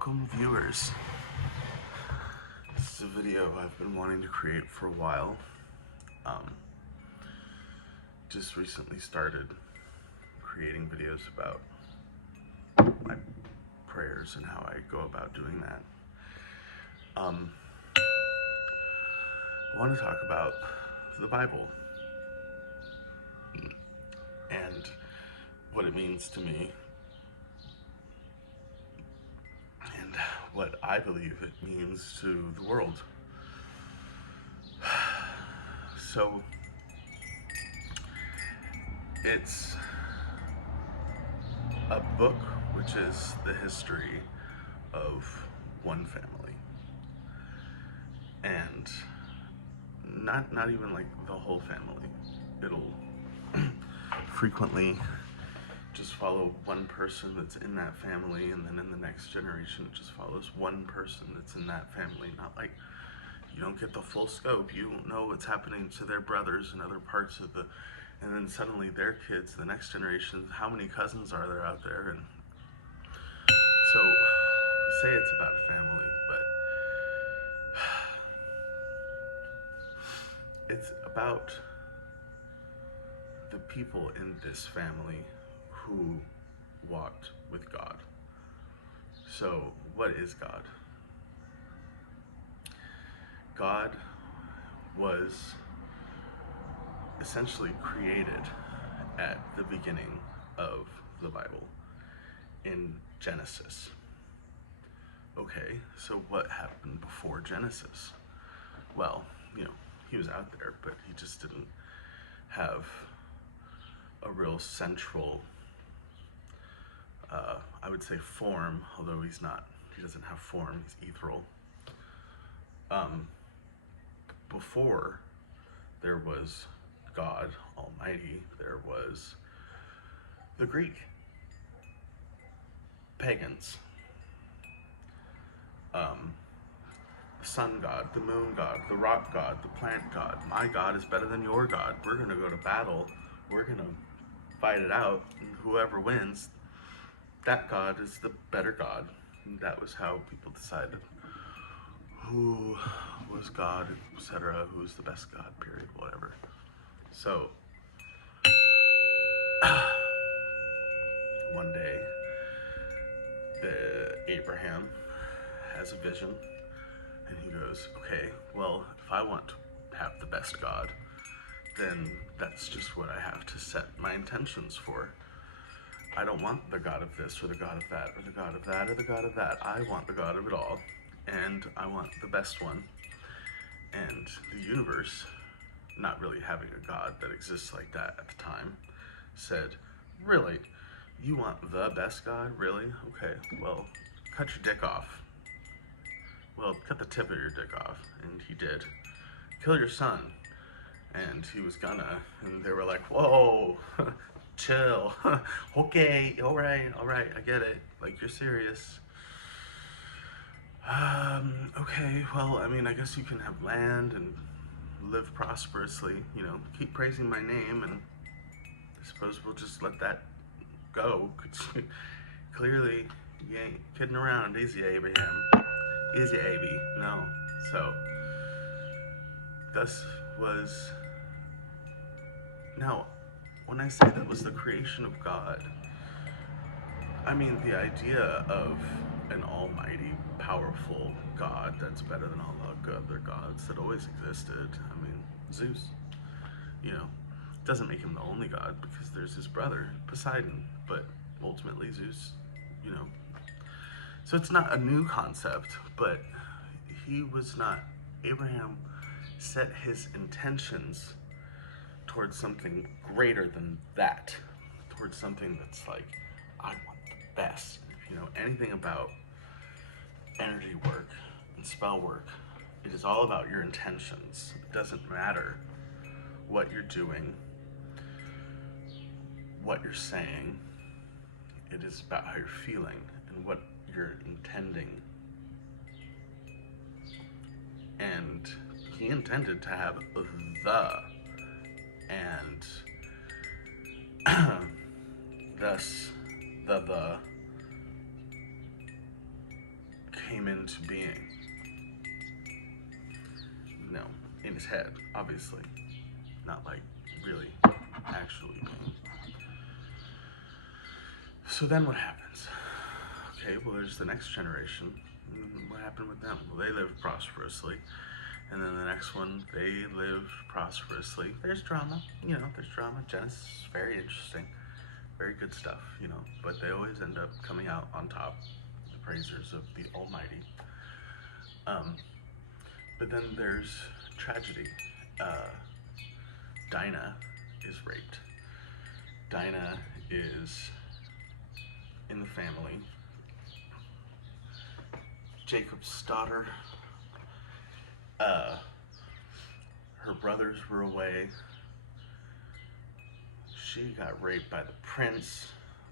Welcome, viewers. This is a video I've been wanting to create for a while. Just recently started creating videos about my prayers and how I go about doing that. I want to talk about the Bible and what it means to me and what I believe it means to the world. So it's a book which is the history of one family, and not even like the whole family. It'll frequently just follow one person that's in that family, and then in the next generation it just follows one person that's in that family. Not like you don't get the full scope. You don't know what's happening to their brothers and other parts of the, and then suddenly their kids, the next generation, how many cousins are there out there? And so we say it's about a family, but it's about the people in this family who walked with God. So what is God? God was essentially created at the beginning of the Bible in Genesis. Okay, so what happened before Genesis? Well, he was out there, but he just didn't have a real central, I would say form, although he doesn't have form, he's ethereal. Before there was God Almighty, there was the Greek pagans, the sun god, the moon god, the rock god, the plant god. My God is better than your God. We're gonna go to battle. We're gonna fight it out, and whoever wins, that God is the better God. And that was how people decided who was God, etc., who's the best God, period, whatever. So, one day, Abraham has a vision, and he goes, okay, well, if I want to have the best God, then that's just what I have to set my intentions for. I don't want the God of this, or the God of that, or the God of that, or the God of that. I want the God of it all, and I want the best one. And the universe, not really having a God that exists like that at the time, said, really? You want the best God? Really? Okay, well, cut your dick off. Well, cut the tip of your dick off, and he did. Kill your son. And he was gonna, and they were like, whoa, chill. Okay, all right, I get it. Like, you're serious. Okay, well, I mean, I guess you can have land and live prosperously, keep praising my name, and I suppose we'll just let that go. Clearly, you ain't kidding around, is ya, Abraham? Is ya, Abby? No. So, this was... Now, when I say that was the creation of God, I mean the idea of an almighty, powerful God that's better than all the other gods that always existed. I mean, Zeus, doesn't make him the only God, because there's his brother, Poseidon, but ultimately Zeus, So it's not a new concept, but Abraham set his intentions towards something greater than that, towards something that's like, I want the best. If you know anything about energy work and spell work, it is all about your intentions. It doesn't matter what you're doing, what you're saying. It is about how you're feeling and what you're intending. And he intended to have the, and thus the came into being. No, in his head, obviously. Not like really actually being. So then what happens? Okay, well, there's the next generation. What happened with them? Well, they lived prosperously. And then the next one, they lived prosperously. There's drama, there's drama. Genesis is very interesting. Very good stuff, But they always end up coming out on top, the praisers of the Almighty. But then there's tragedy. Dinah is raped. Dinah is in the family. Jacob's daughter. Her brothers were away. She got raped by the prince.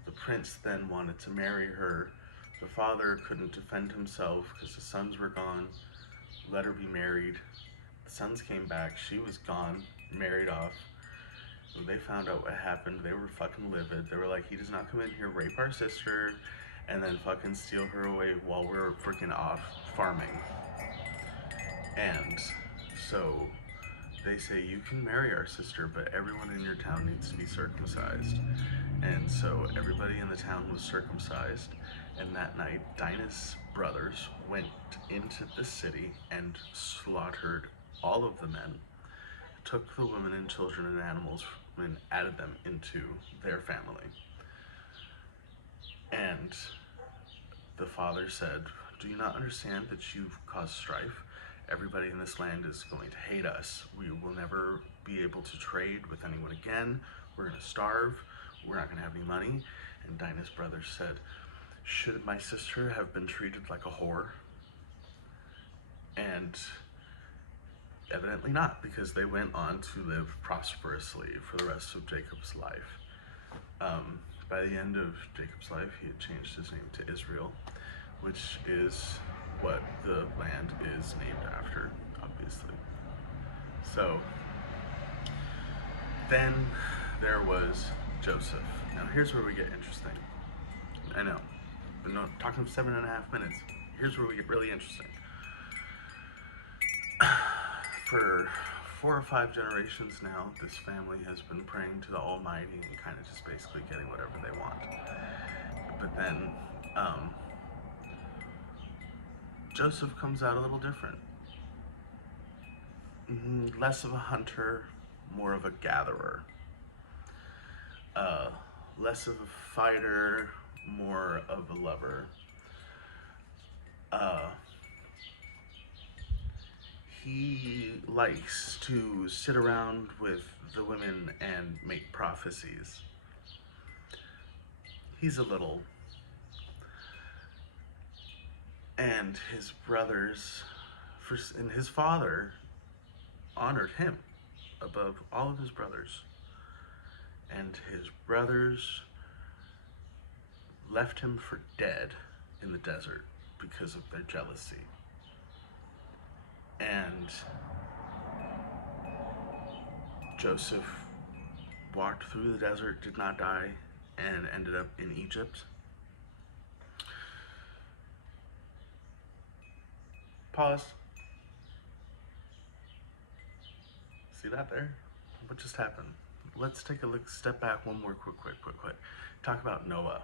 The prince then wanted to marry her. The father couldn't defend himself because the sons were gone. Let her be married. The sons came back. She was gone, married off. When they found out what happened, they were fucking livid. They were like, he does not come in here, rape our sister, and then fucking steal her away while we're freaking off farming. And so they say, you can marry our sister, but everyone in your town needs to be circumcised. And so everybody in the town was circumcised. And that night, Dinah's brothers went into the city and slaughtered all of the men, took the women and children and animals and added them into their family. And the father said, do you not understand that you've caused strife? Everybody in this land is going to hate us. We will never be able to trade with anyone again. We're going to starve. We're not going to have any money. And Dinah's brothers said, should my sister have been treated like a whore? And evidently not, because they went on to live prosperously for the rest of Jacob's life. By the end of Jacob's life, he had changed his name to Israel, which is what the land is named after, obviously. So then there was Joseph. Now here's where we get interesting. I know, but no, talking for 7.5 minutes. Here's where we get really interesting. For 4 or 5 generations now, this family has been praying to the Almighty and kind of just basically getting whatever they want. But then Joseph comes out a little different. Less of a hunter, more of a gatherer. Less of a fighter, more of a lover. He likes to sit around with the women and make prophecies. He's a little. And his brothers, and his father honored him above all of his brothers. And his brothers left him for dead in the desert because of their jealousy. And Joseph walked through the desert, did not die, and ended up in Egypt. Pause. See that there? What just happened? Let's take a look, step back one more quick. Talk about Noah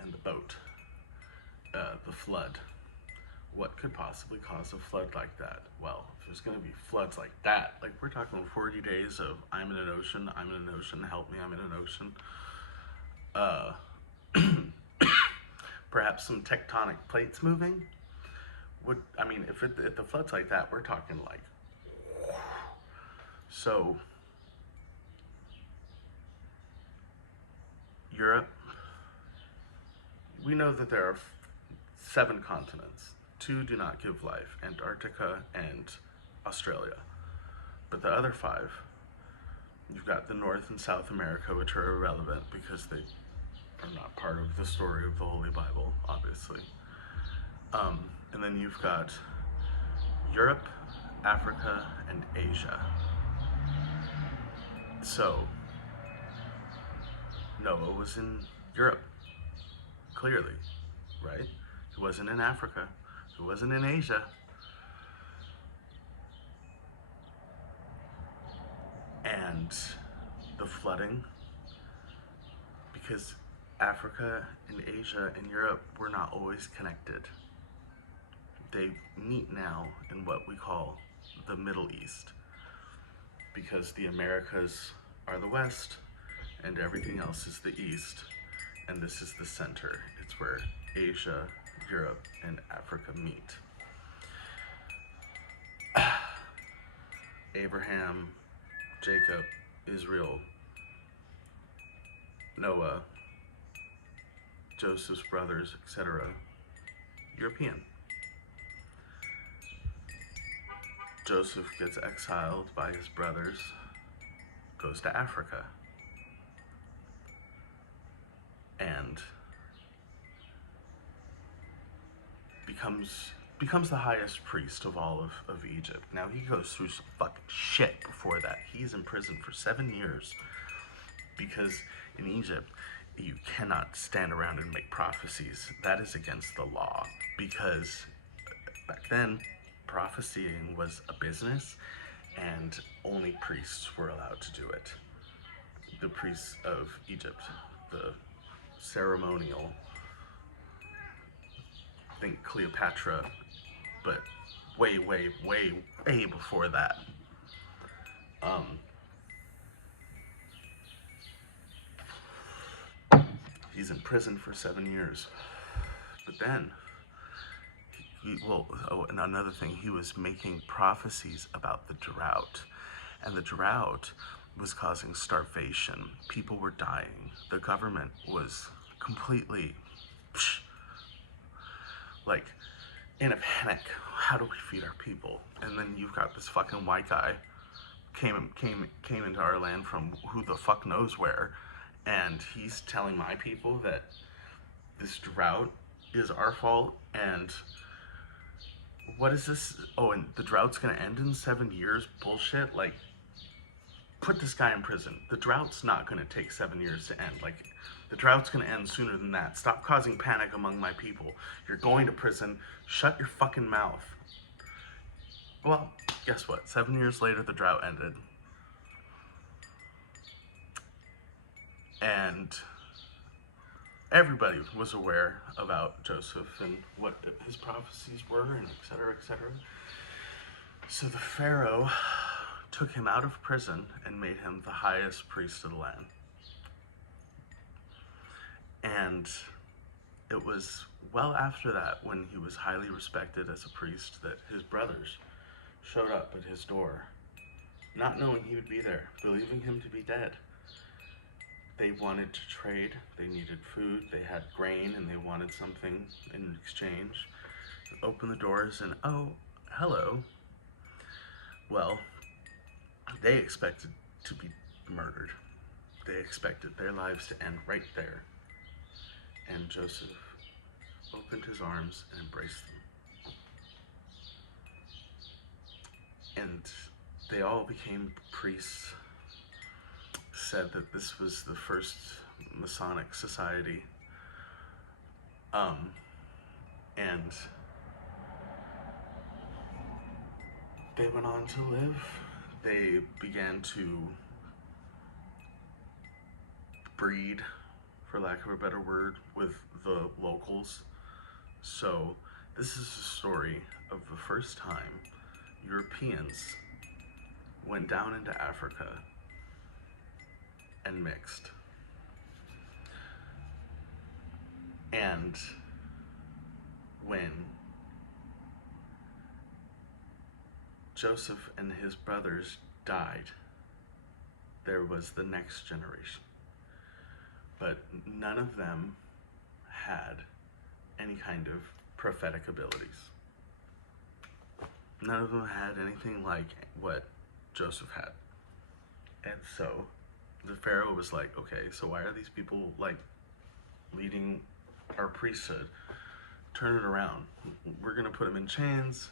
and the boat, the flood. What could possibly cause a flood like that? Well, if there's going to be floods like that, like we're talking 40 days of I'm in an ocean, help me, I'm in an ocean. Perhaps some tectonic plates moving. If the flood's like that, we're talking like. So, Europe, we know that there are 7 continents. 2 do not give life, Antarctica and Australia. But the other 5, you've got the North and South America, which are irrelevant because they are not part of the story of the Holy Bible, obviously. And then you've got Europe, Africa, and Asia. So, Noah was in Europe, clearly, right? He wasn't in Africa. He wasn't in Asia. And the flooding, because Africa and Asia and Europe were not always connected. They meet now in what we call the Middle East, because the Americas are the West and everything else is the East, and this is the center. It's where Asia, Europe, and Africa meet. Abraham, Jacob, Israel, Noah, Joseph's brothers, etc., European. Joseph gets exiled by his brothers, goes to Africa, and becomes the highest priest of all of Egypt. Now, he goes through some fucking shit before that. He's in prison for 7 years because in Egypt, you cannot stand around and make prophecies. That is against the law, because back then, prophesying was a business and only priests were allowed to do it. The priests of Egypt, the ceremonial, think Cleopatra, but way before that. He's in prison for 7 years. But then, and another thing, he was making prophecies about the drought. And the drought was causing starvation. People were dying. The government was completely, like, in a panic. How do we feed our people? And then you've got this fucking white guy came into our land from who the fuck knows where, and he's telling my people that this drought is our fault. And what is this? Oh, and the drought's gonna end in 7 years? Bullshit. Like, put this guy in prison. The drought's not gonna take 7 years to end. Like, the drought's gonna end sooner than that. Stop causing panic among my people. You're going to prison. Shut your fucking mouth. Well, guess what? 7 years later, the drought ended. And everybody was aware about Joseph and what his prophecies were, and etc., etc. So the Pharaoh took him out of prison and made him the highest priest of the land. And it was well after that, when he was highly respected as a priest, that his brothers showed up at his door, not knowing he would be there, believing him to be dead. They wanted to trade, they needed food, they had grain, and they wanted something in exchange. Open the doors and, oh, hello. Well, they expected to be murdered. They expected their lives to end right there. And Joseph opened his arms and embraced them. And they all became priests. Said that this was the first Masonic society. And they went on to live. They began to breed, for lack of a better word, with the locals. So this is a story of the first time Europeans went down into Africa and mixed. And when Joseph and his brothers died, there was the next generation. But none of them had any kind of prophetic abilities. None of them had anything like what Joseph had. And so the Pharaoh was like, okay, so why are these people like leading our priesthood? Turn it around. We're gonna put them in chains.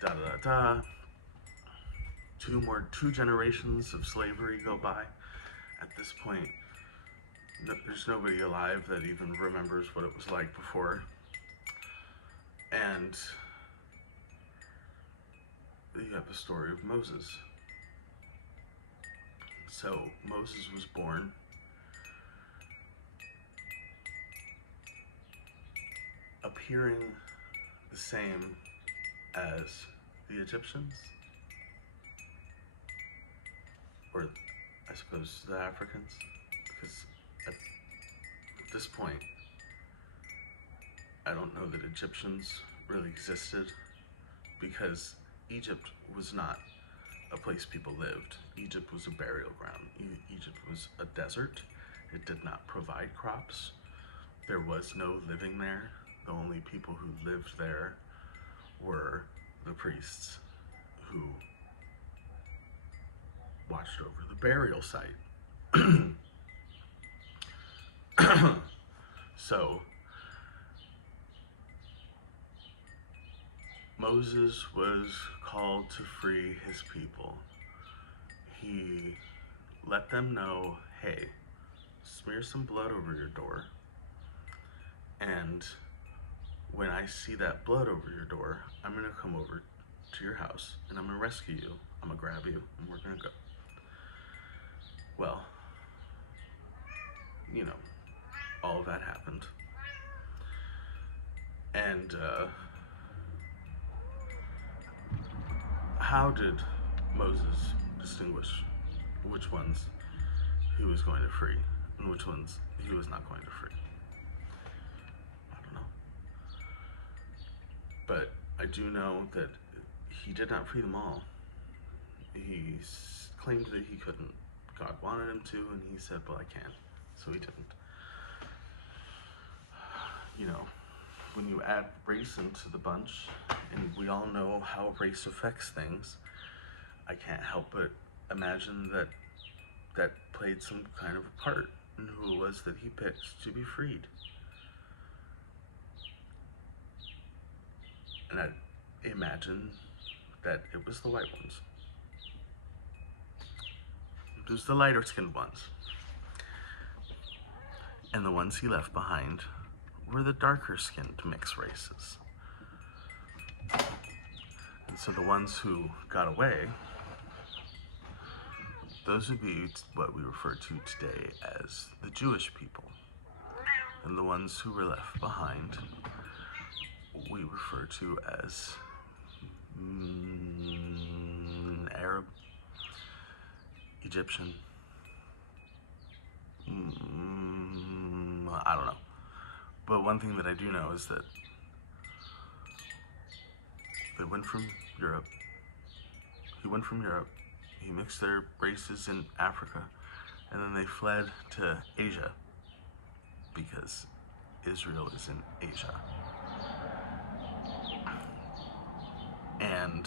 Da da da da. Two generations of slavery go by. At this point, there's nobody alive that even remembers what it was like before. And you have the story of Moses. So Moses was born appearing the same as the Egyptians, or I suppose the Africans, because at this point, I don't know that Egyptians really existed, because Egypt was not a place people lived. Egypt was a burial ground. Egypt was a desert. It did not provide crops. There was no living there. The only people who lived there were the priests who watched over the burial site. So Moses was called to free his people. He let them know, hey, smear some blood over your door, and when I see that blood over your door, I'm gonna come over to your house and I'm gonna rescue you. I'm gonna grab you and we're gonna go. Well, you know, all of that happened. And how did Moses distinguish which ones he was going to free and which ones he was not going to free? I don't know. But I do know that he did not free them all. He claimed that he couldn't. God wanted him to, and he said, well, I can't. So he didn't. You know, when you add race into the bunch, and we all know how race affects things, I can't help but imagine that that played some kind of a part in who it was that he picked to be freed. And I imagine that it was the white ones. It was the lighter skinned ones. And the ones he left behind were the darker skinned mixed races. And so the ones who got away, those would be what we refer to today as the Jewish people. And the ones who were left behind, we refer to as Arab, Egyptian, I don't know. But one thing that I do know is that they went from Europe. He went from Europe. He mixed their races in Africa, and then they fled to Asia because Israel is in Asia. And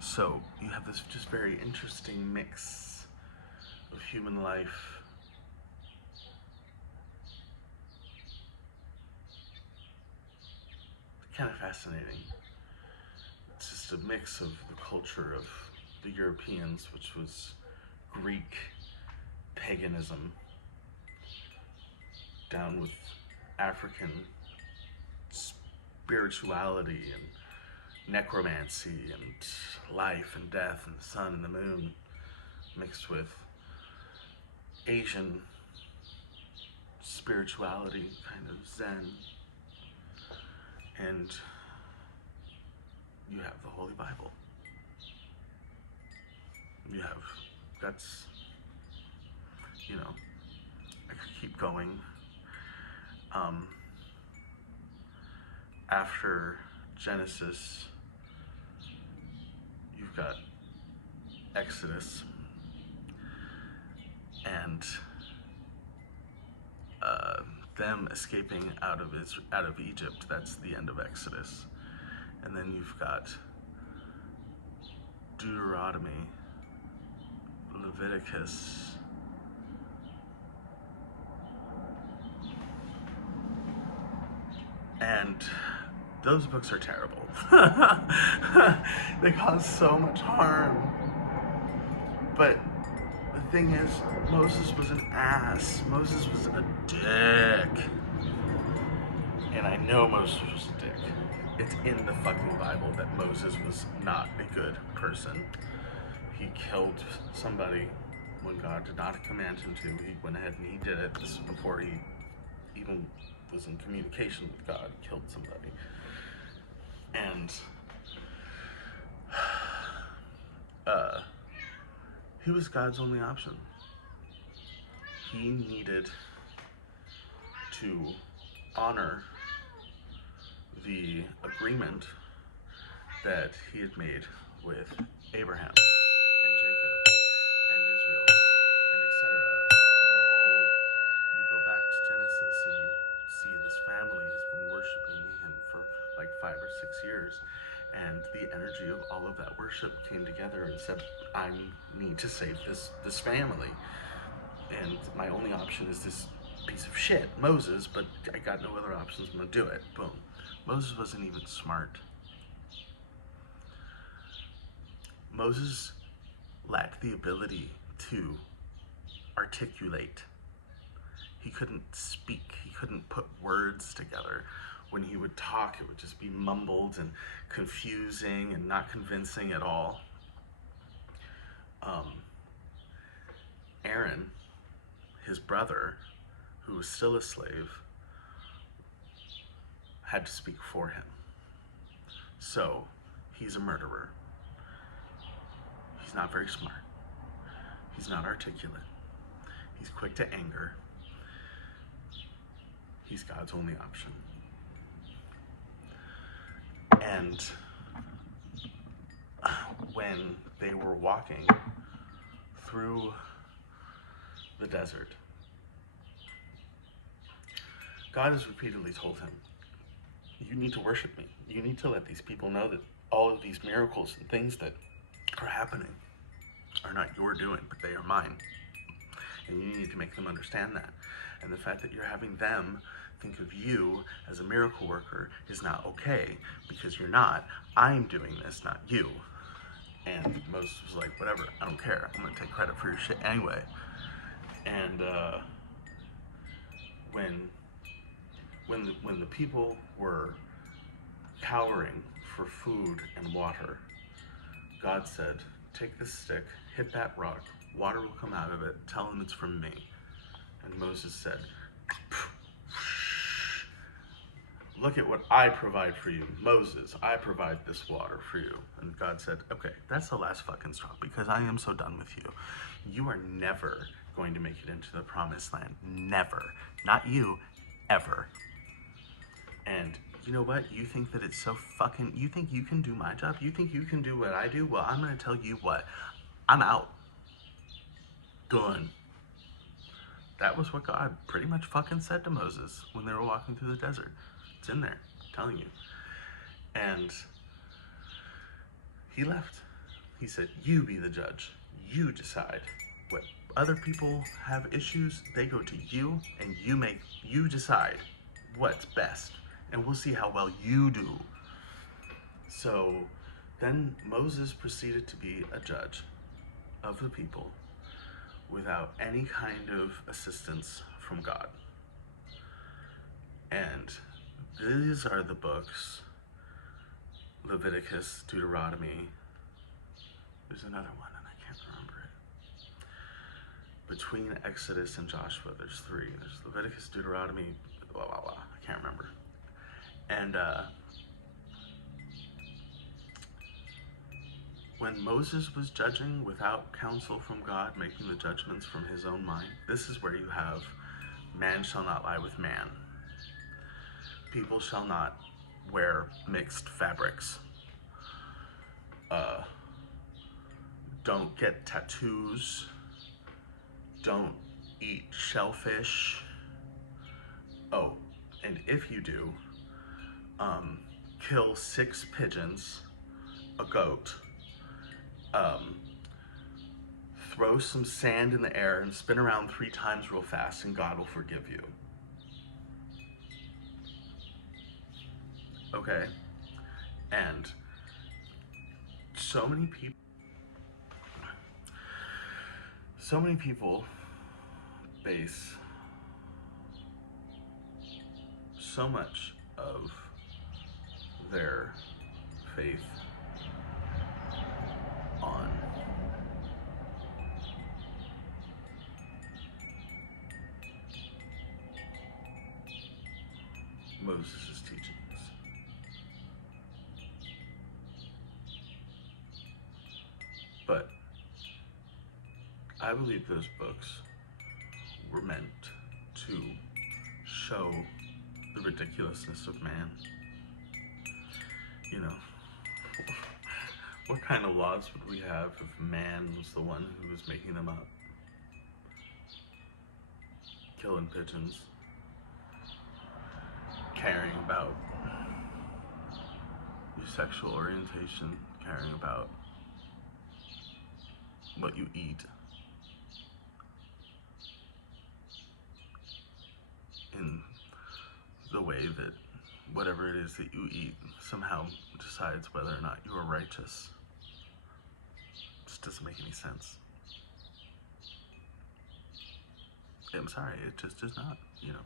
so you have this just very interesting mix of human life. Kind of fascinating. It's just a mix of the culture of the Europeans, which was Greek paganism, down with African spirituality and necromancy and life and death and the sun and the moon, mixed with Asian spirituality, kind of Zen. And you have the Holy Bible. You have, that's, you know, I could keep going. After Genesis, you've got Exodus, and them escaping out of Egypt. That's the end of Exodus. And then you've got Deuteronomy, Leviticus, and those books are terrible. They cause so much harm. But the thing is, Moses was an ass. Moses was a dick. And I know Moses was a dick. It's in the fucking Bible that Moses was not a good person. He killed somebody when God did not command him to. He went ahead and he did it. This is before he even was in communication with God. He killed somebody. And he was God's only option. He needed to honor the agreement that he had made with Abraham and Jacob and Israel and etc. The whole, you go back to Genesis and you see this family has been worshiping him for like 5 or 6 years, and the energy of all of that worship came together and said, I need to save this family, and my only option is this piece of shit, Moses, but I got no other options, I'm gonna do it. Boom. Moses wasn't even smart. Moses lacked the ability to articulate. He couldn't speak. He couldn't put words together. When he would talk, it would just be mumbled and confusing and not convincing at all. Aaron, his brother, who was still a slave, had to speak for him. So he's a murderer. He's not very smart. He's not articulate. He's quick to anger. He's God's only option. And when they were walking through the desert, God has repeatedly told him, you need to worship me. You need to let these people know that all of these miracles and things that are happening are not your doing, but they are mine. And you need to make them understand that. And the fact that you're having them think of you as a miracle worker is not okay, because you're not. I'm doing this, not you. And Moses was like, whatever, I don't care. I'm gonna take credit for your shit anyway. And when the people were cowering for food and water, God said, take this stick, hit that rock, water will come out of it, tell them it's from me. And Moses said, look at what I provide for you. Moses, I provide this water for you. And God said, okay, that's the last fucking straw, because I am so done with you. You are never going to make it into the promised land. Never. Not you, ever. And you know what? You think that it's so fucking, you think you can do my job? You think you can do what I do? Well, I'm gonna tell you what, I'm out. Done. That was what God pretty much fucking said to Moses when they were walking through the desert. It's in there, I'm telling you. And he left. He said, you be the judge. You decide. What other people have issues, they go to you, and you decide what's best. And we'll see how well you do. So then Moses proceeded to be a judge of the people without any kind of assistance from God. And these are the books, Leviticus, Deuteronomy. There's another one and I can't remember it. Between Exodus and Joshua, there's 3. There's Leviticus, Deuteronomy, blah, blah, blah. I can't remember. And when Moses was judging without counsel from God, making the judgments from his own mind, this is where you have man shall not lie with man. People shall not wear mixed fabrics. Don't get tattoos. Don't eat shellfish. Oh, and if you do, kill 6 pigeons, a goat, throw some sand in the air and spin around 3 times real fast, and God will forgive you. Okay? And so many people base so much of their faith on Moses' teachings. But I believe those books were meant to show the ridiculousness of man. You know, what kind of laws would we have if man was the one who was making them up? Killing pigeons, caring about your sexual orientation, caring about what you eat, in the way that whatever it is that you eat somehow decides whether or not you are righteous. Just doesn't make any sense. I'm sorry, it just does not, you know.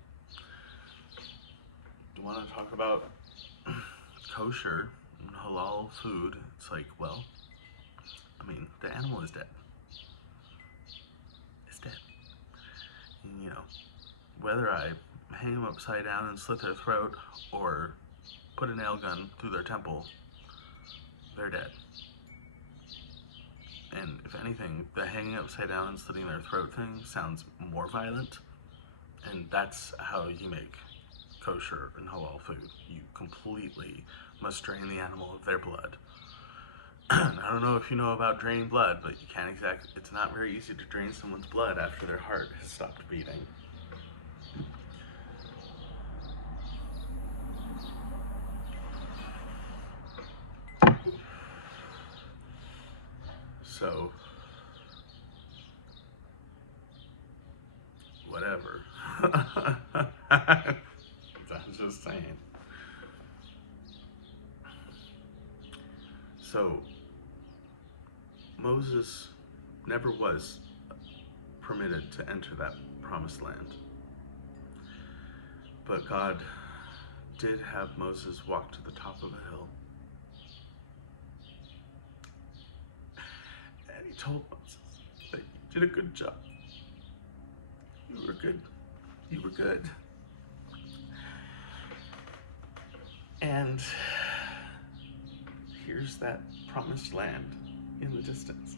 You want to talk about kosher and halal food, it's like, well, I mean, the animal is dead. It's dead. And, you know, whether I hang them upside down and slit their throat or put a nail gun through their temple, they're dead. And if anything, the hanging upside down and slitting their throat thing sounds more violent. And that's how you make kosher and halal food. You completely must drain the animal of their blood. I don't know if you know about drained blood, but you can't exactly, it's not very easy to drain someone's blood after their heart has stopped beating. So, whatever. I'm just saying. So, Moses never was permitted to enter that promised land. But God did have Moses walk to the top of a hill. And he told Moses that you did a good job. You were good. You were good. And here's that promised land in the distance.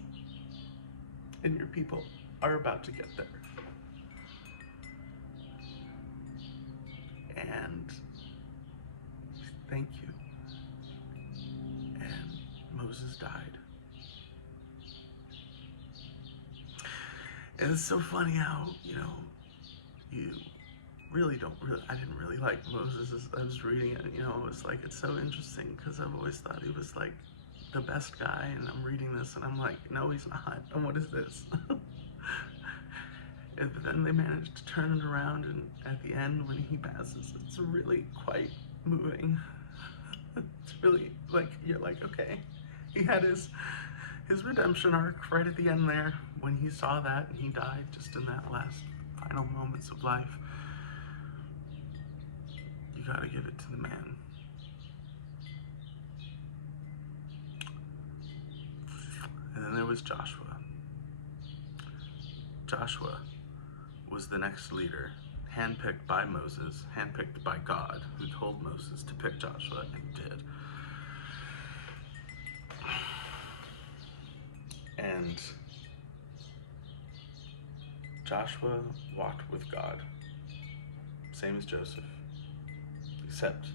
And your people are about to get there. And thank you. And Moses died. And it's so funny how, you know, you really don't really, I didn't really like Moses as I was reading it, you know, it was like, it's so interesting because I've always thought he was like the best guy, and I'm reading this and I'm like, no, he's not, and what is this? And then they managed to turn it around, and at the end when he passes, it's really quite moving. It's really like, you're like, okay, he had his redemption arc right at the end there when he saw that and he died just in that last final moments of life. You gotta give it to the man. And then there was Joshua. Joshua was the next leader, handpicked by Moses, handpicked by God, who told Moses to pick Joshua, and did. And Joshua walked with God, same as Joseph, except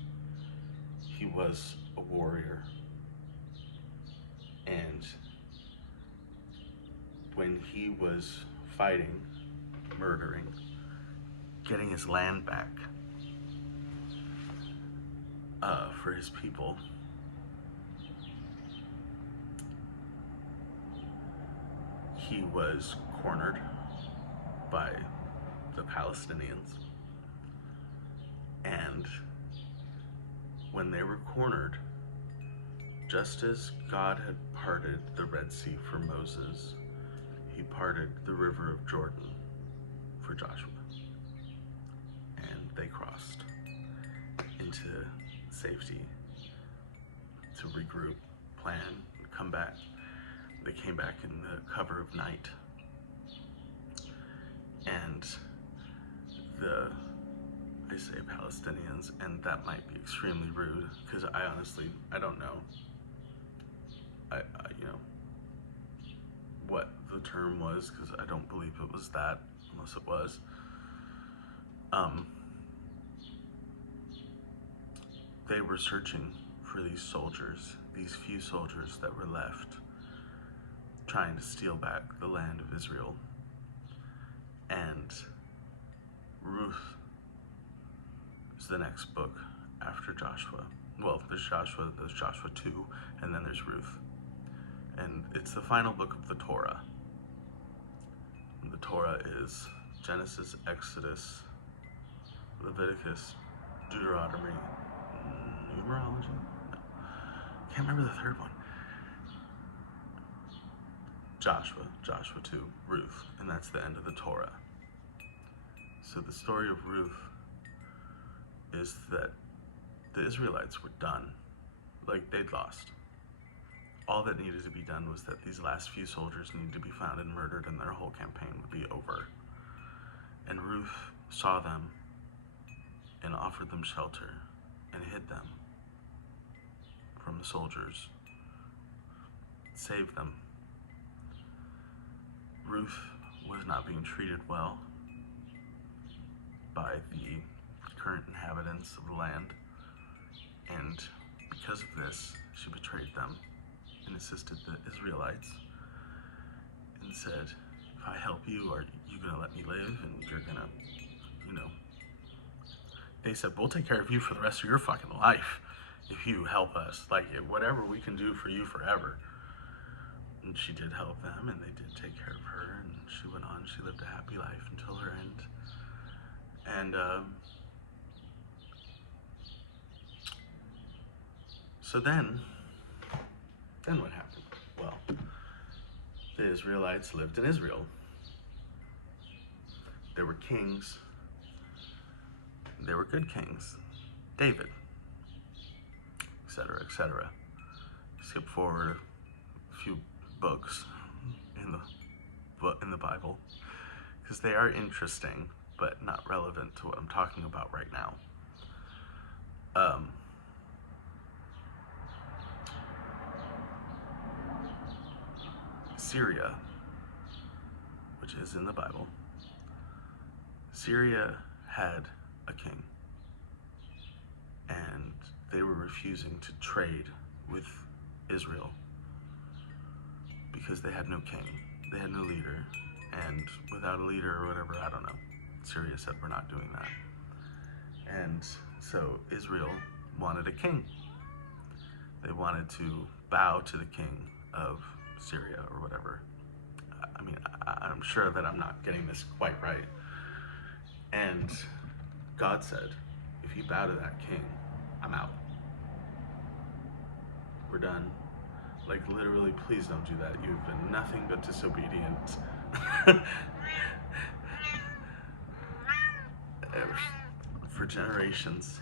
he was a warrior. And when he was fighting, murdering, getting his land back for his people, he was cornered by the Palestinians. And when they were cornered, just as God had parted the Red Sea for Moses, he parted the river of Jordan for Joshua. And they crossed into safety to regroup, plan, come back. They came back in the cover of night. And I say Palestinians, and that might be extremely rude, because I don't know. You know, what the term was, because I don't believe it was that, unless it was. They were searching for these soldiers, these few soldiers that were left, trying to steal back the land of Israel. And Ruth is the next book after Joshua. Well, there's Joshua 2, and then there's Ruth. And it's the final book of the Torah. And the Torah is Genesis, Exodus, Leviticus, Deuteronomy, numerology? No. Can't remember the third one. Joshua 2, Ruth, and that's the end of the Torah. So the story of Ruth is that the Israelites were done. Like, they'd lost. All that needed to be done was that these last few soldiers needed to be found and murdered, and their whole campaign would be over. And Ruth saw them and offered them shelter and hid them from the soldiers, saved them. Ruth was not being treated well by the current inhabitants of the land, and because of this, she betrayed them and assisted the Israelites and said, if I help you, are you gonna let me live? And you're gonna, they said, we'll take care of you for the rest of your fucking life if you help us. Like, whatever we can do for you forever. And she did help them, and they did take care of her, and she went on. She lived a happy life until her end. And so then what happened? Well, the Israelites lived in Israel. There were kings. There were good kings. David, etc., etc. Skip forward a few books in the Bible, because they are interesting, but not relevant to what I'm talking about right now. Syria, which is in the Bible, Syria had a king, and they were refusing to trade with Israel because they had no king, they had no leader, and without a leader or whatever, I don't know, Syria said, we're not doing that. And so Israel wanted a king. They wanted to bow to the king of Syria or whatever. I mean, I'm sure that I'm not getting this quite right. And God said, if you bow to that king, I'm out. We're done. Like, literally, please don't do that. You've been nothing but disobedient. For generations.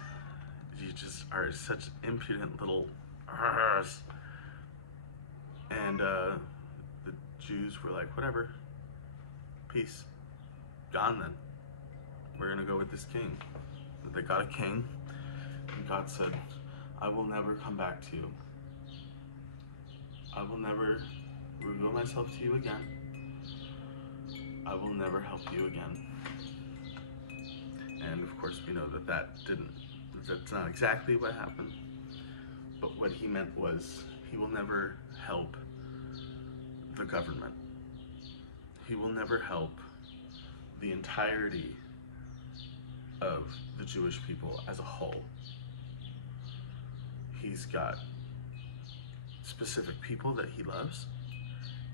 You just are such impudent little arrs. And the Jews were like, whatever, peace, gone then. We're gonna go with this king. They got a king, and God said, I will never come back to you. I will never reveal myself to you again. I will never help you again. And of course we know that that's not exactly what happened, but what he meant was, he will never help the government. He will never help the entirety of the Jewish people as a whole. He's got specific people that he loves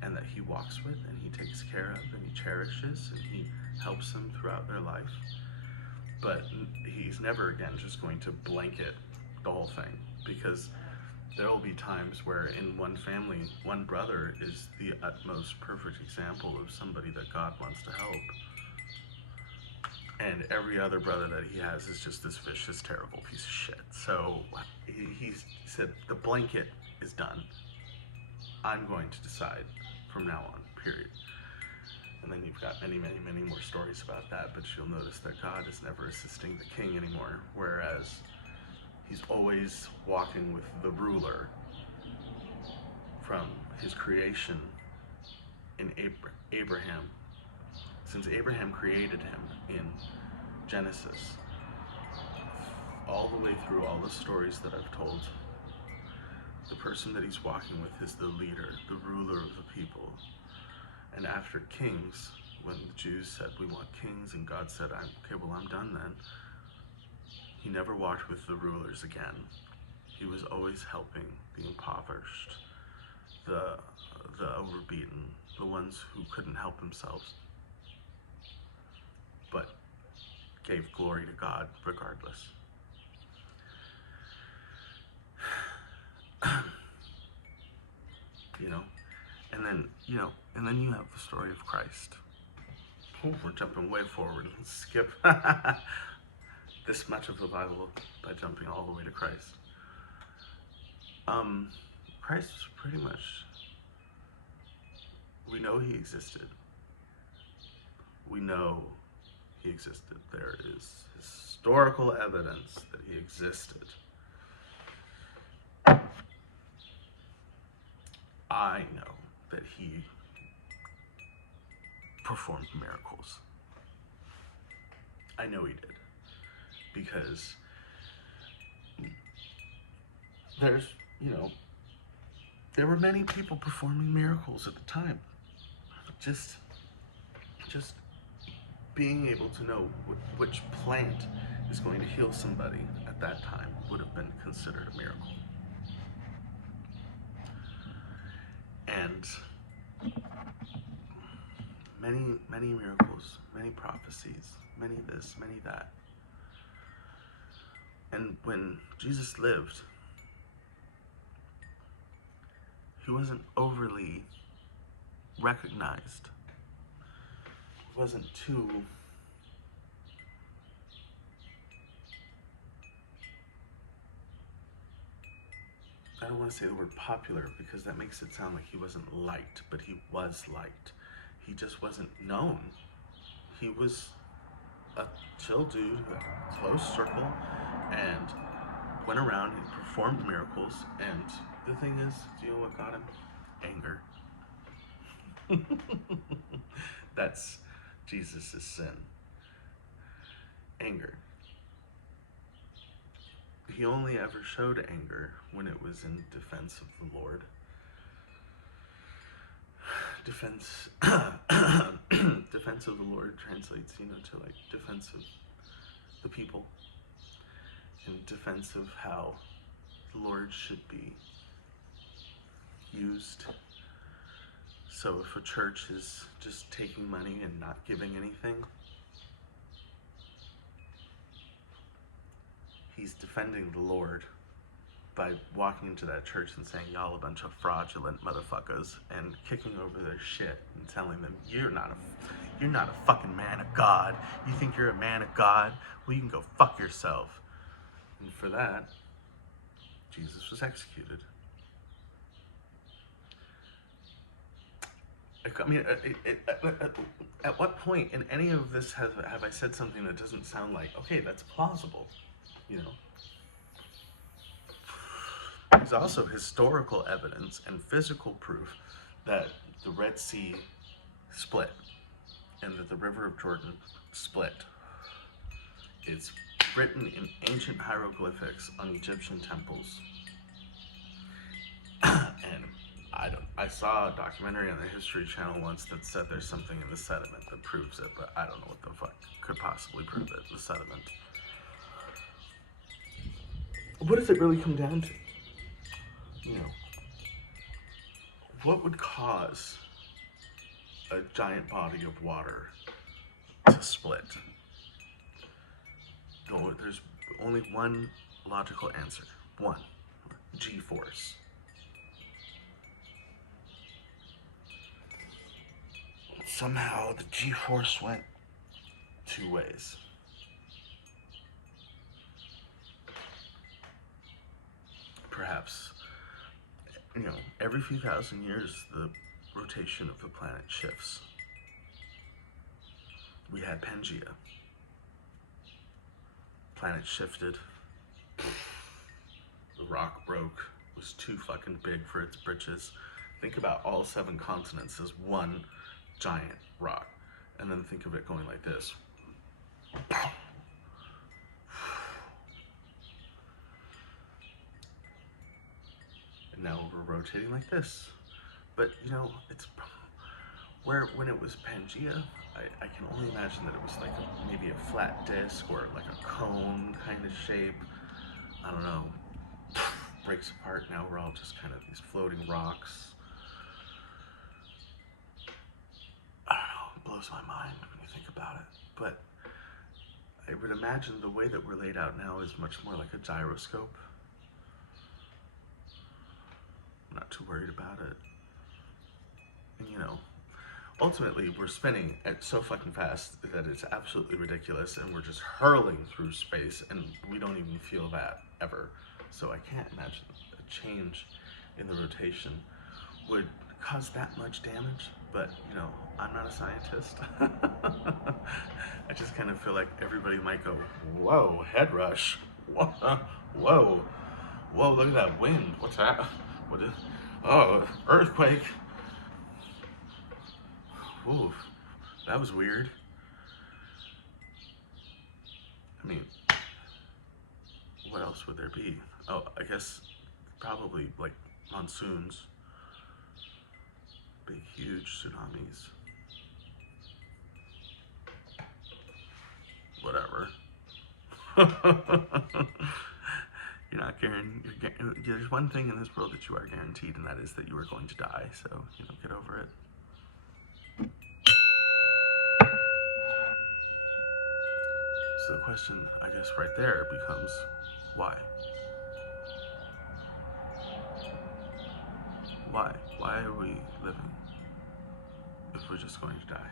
and that he walks with and he takes care of and he cherishes and he helps them throughout their life. But he's never again just going to blanket the whole thing, because there will be times where in one family, one brother is the utmost perfect example of somebody that God wants to help. And every other brother that he has is just this vicious, terrible piece of shit. So he said, the blanket is done. I'm going to decide from now on, period. And then you've got many, many, many more stories about that, but you'll notice that God is never assisting the king anymore, whereas he's always walking with the ruler from his creation in Abraham. Since Abraham created him in Genesis, all the way through all the stories that I've told, the person that he's walking with is the leader, the ruler of the people. And after kings, when the Jews said, we want kings, and God said, okay, well, I'm done then, he never walked with the rulers again. He was always helping the impoverished, the overbeaten, the ones who couldn't help themselves, but gave glory to God regardless. And then you have the story of Christ. Oh, we're jumping way forward. Let's skip this much of the Bible by jumping all the way to Christ. Christ was pretty much, we know he existed. We know he existed. There is historical evidence that he existed. I know that he performed miracles. I know he did. Because there were many people performing miracles at the time. Just being able to know which plant is going to heal somebody at that time would have been considered a miracle. And many miracles, many prophecies, many this, many that. And when Jesus lived, he wasn't overly recognized. He wasn't too I don't want to say the word popular because that makes it sound like he wasn't liked, but he was liked. He just wasn't known. He was a chill dude who had a close circle and went around and performed miracles. And the thing is, do you know what got him? Anger. That's Jesus' sin. Anger. He only ever showed anger when it was in defense of the Lord. Defense defense of the Lord translates, to like defense of the people, and defense of how the Lord should be used. So if a church is just taking money and not giving anything, he's defending the Lord by walking into that church and saying, y'all a bunch of fraudulent motherfuckers, and kicking over their shit and telling them, you're not a fucking man of God. You think you're a man of God? Well, you can go fuck yourself. And for that, Jesus was executed. I mean, at what point in any of this have I said something that doesn't sound like, okay, that's plausible, There's also historical evidence and physical proof that the Red Sea split and that the River of Jordan split. It's written in ancient hieroglyphics on Egyptian temples. And I saw a documentary on the History Channel once that said there's something in the sediment that proves it, but I don't know what the fuck could possibly prove it, the sediment. What does it really come down to? What would cause a giant body of water to split? No, there's only one logical answer. One. G-force. Somehow the G-force went two ways. perhaps, every few thousand years, the rotation of the planet shifts. We had Pangea. Planet shifted. The rock broke. It was too fucking big for its britches. Think about all 7 continents as one giant rock. And then think of it going like this. And now we're rotating like this. But, it's when it was Pangea, I can only imagine that it was like maybe a flat disc or like a cone kind of shape. I don't know. Breaks apart. Now we're all just kind of these floating rocks. I don't know. It blows my mind when you think about it. But I would imagine the way that we're laid out now is much more like a gyroscope. I'm not too worried about it. And ultimately we're spinning at so fucking fast that it's absolutely ridiculous, and we're just hurling through space and we don't even feel that ever. So I can't imagine a change in the rotation would cause that much damage, but I'm not a scientist. I just kind of feel like everybody might go, whoa, head rush. Whoa, look at that wind. What's that? What is, oh, earthquake. Ooh, that was weird. I mean, what else would there be? Oh, I guess probably like monsoons. Big, huge tsunamis. Whatever. You're not guaranteed. There's one thing in this world that you are guaranteed, and that is that you are going to die. So, get over it. So the question, I guess, right there becomes, why? Why? Why are we living if we're just going to die?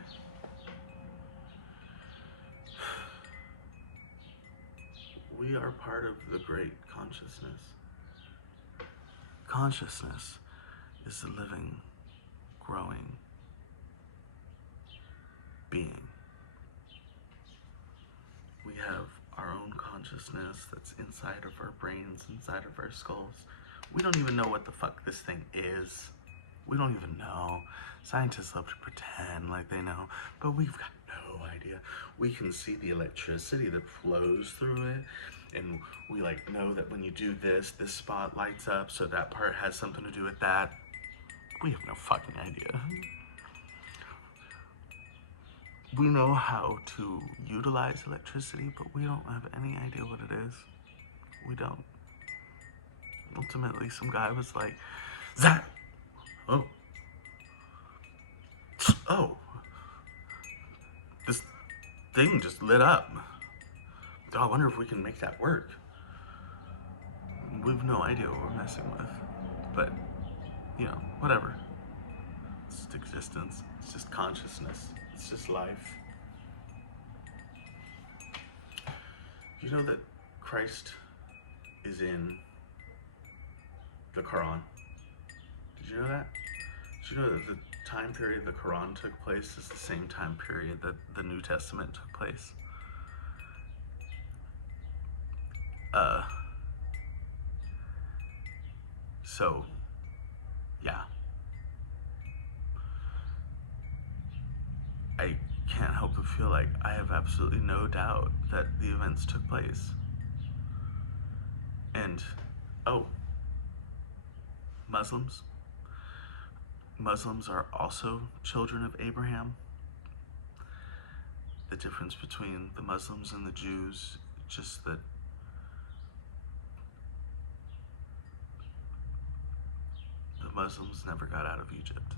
We are part of the great consciousness. Consciousness is the living, growing being. We have our own consciousness that's inside of our brains, inside of our skulls. We don't even know what the fuck this thing is. We don't even know. Scientists love to pretend like they know, but we've got no idea. We can see the electricity that flows through it, and we know that when you do this spot lights up, so that part has something to do with that. We have no fucking idea. We know how to utilize electricity, but we don't have any idea what it is. We don't. Ultimately, some guy was like, Zach! Oh. This thing just lit up. Oh, I wonder if we can make that work. We've no idea what we're messing with. But, whatever. It's just existence. It's just consciousness. It's just life. You know that Christ is in the Quran? Did you know that? Did you know that the time period the Quran took place is the same time period that the New Testament took place? So, yeah. I can't help but feel like I have absolutely no doubt that the events took place. And, Muslims. Muslims are also children of Abraham. The difference between the Muslims and the Jews, just that the Muslims never got out of Egypt.